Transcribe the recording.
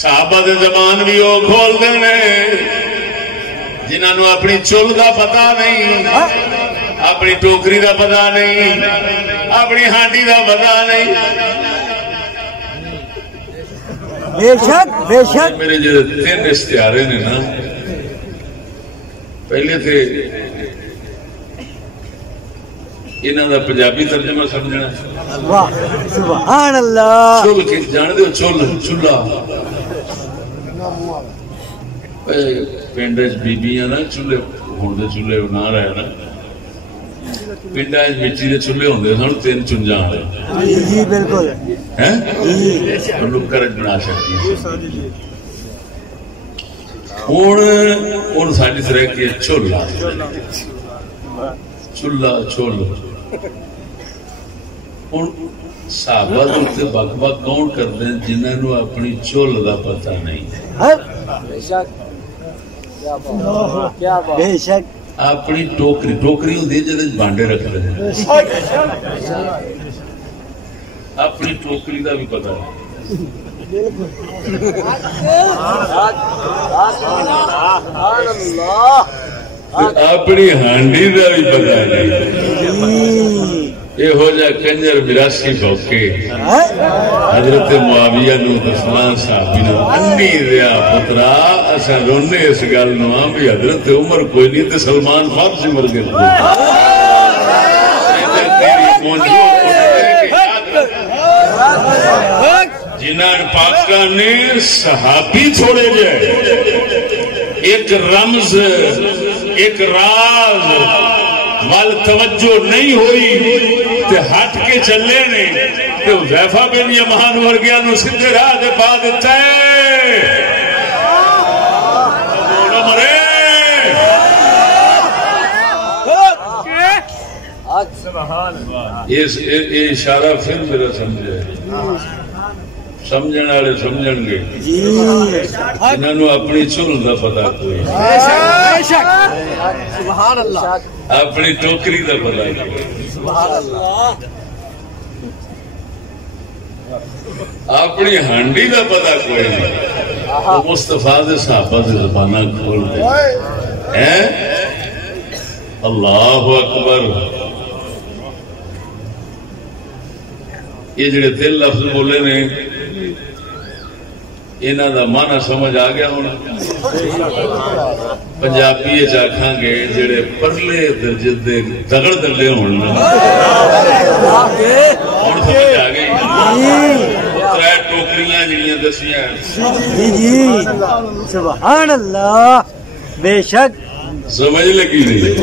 صحابہ دے زبان بھی وہ کھول دینے جنہوں اپنی چل دا پتا نہیں، اپنی ٹوکری دا پتا نہیں، اپنی ہانڈی دا پتا نہیں. بے شک بے شک. میرے جو 3 اشتہارے نے نا، پہلے تھے انہوں دا پنجابی ترجمہ سمجھنا. واہ سبحان اللہ. چل کے جان دے چل چولہا پنڈ بیبیاں نا چولہے ہوں چولہے نہ رہے نا، پنڈ مٹی کے چولہے ہوں سن 3 چنجا والے. جی بالکل لکر بنا سکتی ہوں ساری طرح کی چولہا چولہا چول. ہوں صحابہ دے بک بک کون کرتے ہیں جنہوں اپنی چول دا پتہ نہیں. بے شک. اپنی ٹوکری ٹوکری ہوتی ہے جہاں بانڈے رکھتے ہیں، اپنی ٹوکری دا بھی پتہ نہیں، اپنی ہانڈی دا بھی پتہ نہیں. یہ ہو جا کنجر وراثی بوکے حضرت معاویہ نو عثمان صحابی نو انی دیا پترا اسا رونے اس گل نو بھی حضرت عمر کوئی نہیں تے سلمان فارسی مر گئے. جنہاں پاکستان نے صحابی چھوڑے جائے ایک رمز ایک راز وال توجہ نہیں ہوئی تے ہٹ کے چلے نے تے حذیفہ بن یمان ورگیاں نو سیدھے راہ تے پا دتا ہے. یہ اشارہ پھر میرا سمجھے سمجھنے والے سمجھن گے جنہوں اپنی چل دا پتا کوئی، اپنی ٹوکری دا پتا کوئی، اپنی ہانڈی دا پتا کوئی نہیں. مصطفیٰ دے صحابہ دے زبانہ کھول دے. اللہ اکبر. یہ جڑے 3 لفظ بولے نے انہاں دا معنی سمجھ آ گیا ہونا. پنجابی آکھاں گے جڑے پرلے درجے دے دگڑ دلے ہون ہن سمجھ آ گئی. 3 ٹوکریاں جڑیاں دسیاں جی سبحان اللہ. بے شک سمجھ لگی نہیں.